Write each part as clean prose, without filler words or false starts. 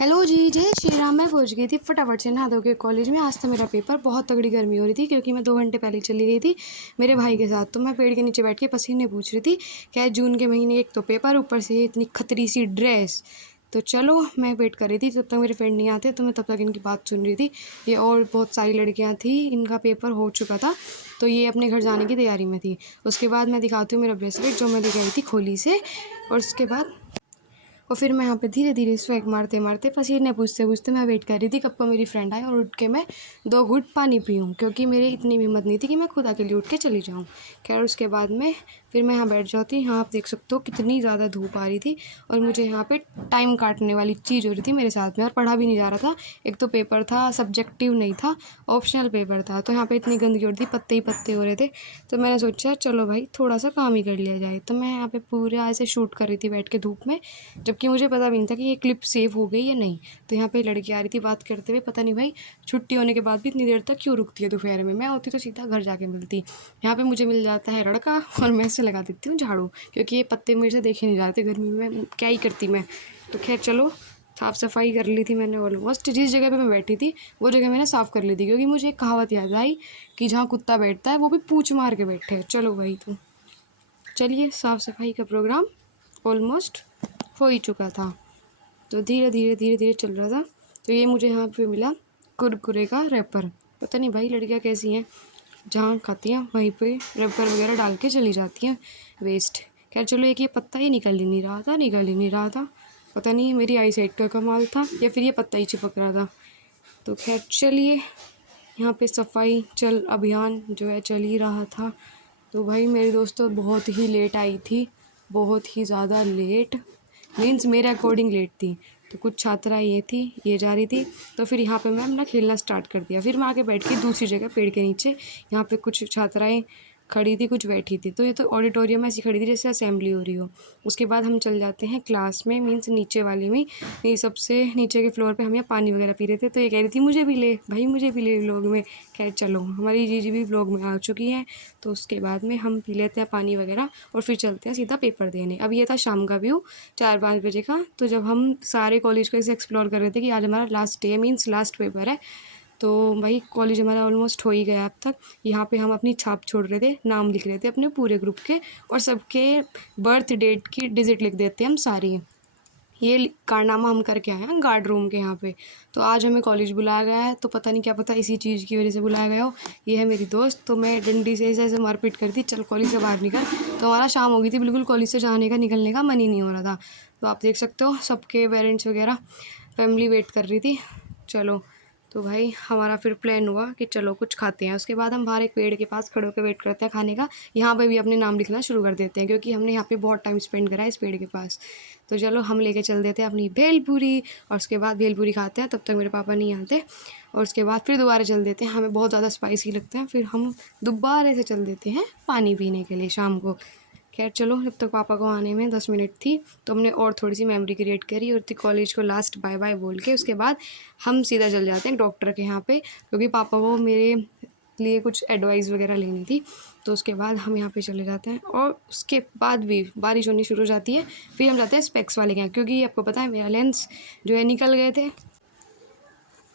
Hello जी, जय श्री राम। मैं पहुंच गई थी फटाफट से नहा धो के कॉलेज में। आज था मेरा पेपर। बहुत तगड़ी गर्मी हो रही थी क्योंकि मैं 2 घंटे पहले चली गई थी मेरे भाई के साथ। तो मैं पेड़ के नीचे बैठ के पसीने पूछ रही थी। क्या है, जून के महीने एक तो पेपर, ऊपर से इतनी खतरी सी ड्रेस। तो चलो, मैं वेट कर रही थी जब तक मेरे फ्रेंड नहीं आते, तो मैं तब तक इनकी बात सुन रही थी। ये और बहुत सारी लड़कियाँ थी, इनका पेपर हो चुका था तो ये अपने घर जाने की तैयारी में थी। उसके बाद मैं दिखाती हूँ मेरा ब्रेसलेट जो मैं लेके आई थी खोली से। और उसके बाद और फिर मैं यहाँ पे धीरे धीरे स्वैग मारते मारते पसीने पूछते पूछते मैं वेट कर रही थी कब को मेरी फ्रेंड आए और उठ के मैं 2 घूंट पानी पीऊँ, क्योंकि मेरी इतनी हिम्मत नहीं थी कि मैं खुद अकेली उठ के चली जाऊँ। खैर, उसके बाद में फिर मैं यहाँ बैठ जाती। यहाँ आप देख सकते हो कितनी ज़्यादा धूप आ रही थी और मुझे यहाँ पे टाइम काटने वाली चीज़ हो रही थी मेरे साथ में, और पढ़ा भी नहीं जा रहा था। एक तो पेपर था, सब्जेक्टिव नहीं था, ऑप्शनल पेपर था। तो यहाँ पे इतनी गंदगी हो रही थी, पत्ते ही पत्ते हो रहे थे। तो मैंने सोचा चलो भाई थोड़ा सा काम ही कर लिया जाए। तो मैं यहाँ पे पूरा ऐसे शूट कर रही थी बैठ के धूप में, जबकि मुझे पता भी नहीं था कि ये क्लिप सेव हो गई या नहीं। तो यहाँ पे लड़की आ रही थी बात करते हुए, पता नहीं भाई छुट्टी होने के बाद भी इतनी देर तक क्यों रुकती है दोपहर में। मैं होती तो सीधा घर जाके मिलती। यहाँ पे मुझे मिल जाता है लड़का और मैं ऐसे लगा देती हूँ झाड़ू, क्योंकि ये पत्ते मेरे से देखे नहीं जाते गर्मी में, क्या ही करती मैं। तो खैर चलो, साफ़ सफाई कर ली थी मैंने ऑलमोस्ट। जिस जगह पे मैं बैठी थी वो जगह मैंने साफ़ कर ली थी, क्योंकि मुझे एक कहावत याद आई कि जहाँ कुत्ता बैठता है वो भी पूँछ मार के बैठे। चलो भाई, तो चलिए, साफ़ सफाई का प्रोग्राम ऑलमोस्ट हो ही चुका था। तो धीरे धीरे धीरे धीरे चल रहा था। तो ये मुझे यहाँ पे मिला कुरकुरे का रैपर। पता नहीं भाई लड़कियाँ कैसी हैं, जहाँ खाती हैं वहीं पे रैपर वगैरह डाल के चली जाती हैं, वेस्ट। खैर चलो, एक ये पत्ता ही निकल ही नहीं रहा था, निकल ही नहीं रहा था। पता नहीं मेरी आई साइड का कमाल था या फिर ये पत्ता ही चिपक रहा था। तो खैर चलिए, यहाँ पे सफाई चल अभियान जो है चल ही रहा था। तो भाई मेरी दोस्त तो बहुत ही लेट आई थी, बहुत ही ज़्यादा लेट, मीन्स मेरे अकॉर्डिंग लेट थी। तो कुछ छात्राएँ ये जा रही थी। तो फिर यहाँ पे मैं अपना खेलना स्टार्ट कर दिया। फिर मैं आके बैठ गई दूसरी जगह पेड़ के नीचे। यहाँ पे कुछ छात्राएँ खड़ी थी, कुछ बैठी थी। तो ये तो ऑडिटोरियम में ऐसी खड़ी थी जैसे असेंबली हो रही हो। उसके बाद हम चल जाते हैं क्लास में, मीन्स नीचे वाली में। ये सबसे नीचे के फ्लोर पे हम यहाँ पानी वगैरह पी रहे थे। तो ये कह रही थी मुझे भी ले भाई, मुझे भी ले व्लॉग में। खैर चलो, हमारी जीजी भी व्लॉग में आ चुकी हैं। तो उसके बाद में हम पी लेते हैं पानी वगैरह और फिर चलते हैं सीधा पेपर देने। अब ये था शाम का व्यू, 4-5 बजे का। तो जब हम सारे कॉलेज को ऐसे एक्सप्लोर कर रहे थे कि आज हमारा last day, means last paper है, तो भाई कॉलेज हमारा ऑलमोस्ट हो ही गया अब तक। यहाँ पे हम अपनी छाप छोड़ रहे थे, नाम लिख रहे थे अपने पूरे ग्रुप के, और सबके बर्थ डेट की डिजिट लिख देते हैं हम सारी। ये कारनामा हम करके आए हैं गार्ड रूम के यहाँ पे। तो आज हमें कॉलेज बुलाया गया है, तो पता नहीं क्या पता इसी चीज़ की वजह से बुलाया गया हो। ये है मेरी दोस्त। तो मैं डंडी से ऐसे ऐसे मारपीट कर दी, चल कॉलेज से बाहर निकल। तो हमारा शाम हो गई थी, बिल्कुल कॉलेज से जाने का, निकलने का मन ही नहीं हो रहा था। तो आप देख सकते हो सबके पेरेंट्स वगैरह, फैमिली वेट कर रही थी। चलो, तो भाई हमारा फिर प्लान हुआ कि चलो कुछ खाते हैं। उसके बाद हम बाहर एक पेड़ के पास खड़े होकर वेट करते हैं खाने का। यहाँ पे भी अपने नाम लिखना शुरू कर देते हैं, क्योंकि हमने यहाँ पे बहुत टाइम स्पेंड करा है इस पेड़ के पास। तो चलो, हम लेके चल देते हैं अपनी भेलपूरी, और उसके बाद भेलपूरी खाते हैं। तब तक मेरे पापा नहीं आते, और उसके बाद फिर दोबारा चल देते हैं। हमें बहुत ज़्यादा स्पाइसी लगता है। फिर हम दोबारा से चल देते हैं पानी पीने के लिए शाम को। खैर चलो, जब तक पापा को आने में 10 मिनट थी, तो हमने और थोड़ी सी मेमोरी क्रिएट करी और कॉलेज को लास्ट बाय बाय बोल के उसके बाद हम सीधा चल जाते हैं डॉक्टर के यहाँ पे, क्योंकि पापा को मेरे लिए कुछ एडवाइस वगैरह लेनी थी। तो उसके बाद हम यहाँ पे चले जाते हैं, और उसके बाद भी बारिश होनी शुरू हो जाती है। फिर हम जाते हैं स्पेक्स वाले के यहाँ, क्योंकि आपको पता है मेरा लेंस जो है निकल गए थे।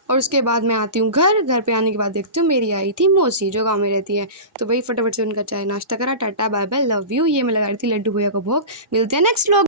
और उसके बाद मैं आती हूँ घर पे आने के बाद देखती हूँ मेरी आई थी मौसी, जो गाँव में रहती है। तो भाई फटाफट से उनका चाय नाश्ता करा, tata bye bye love you. ये मैं लगा रही थी लड्डू भैया को भोग। मिलते हैं नेक्स्ट व्लॉग।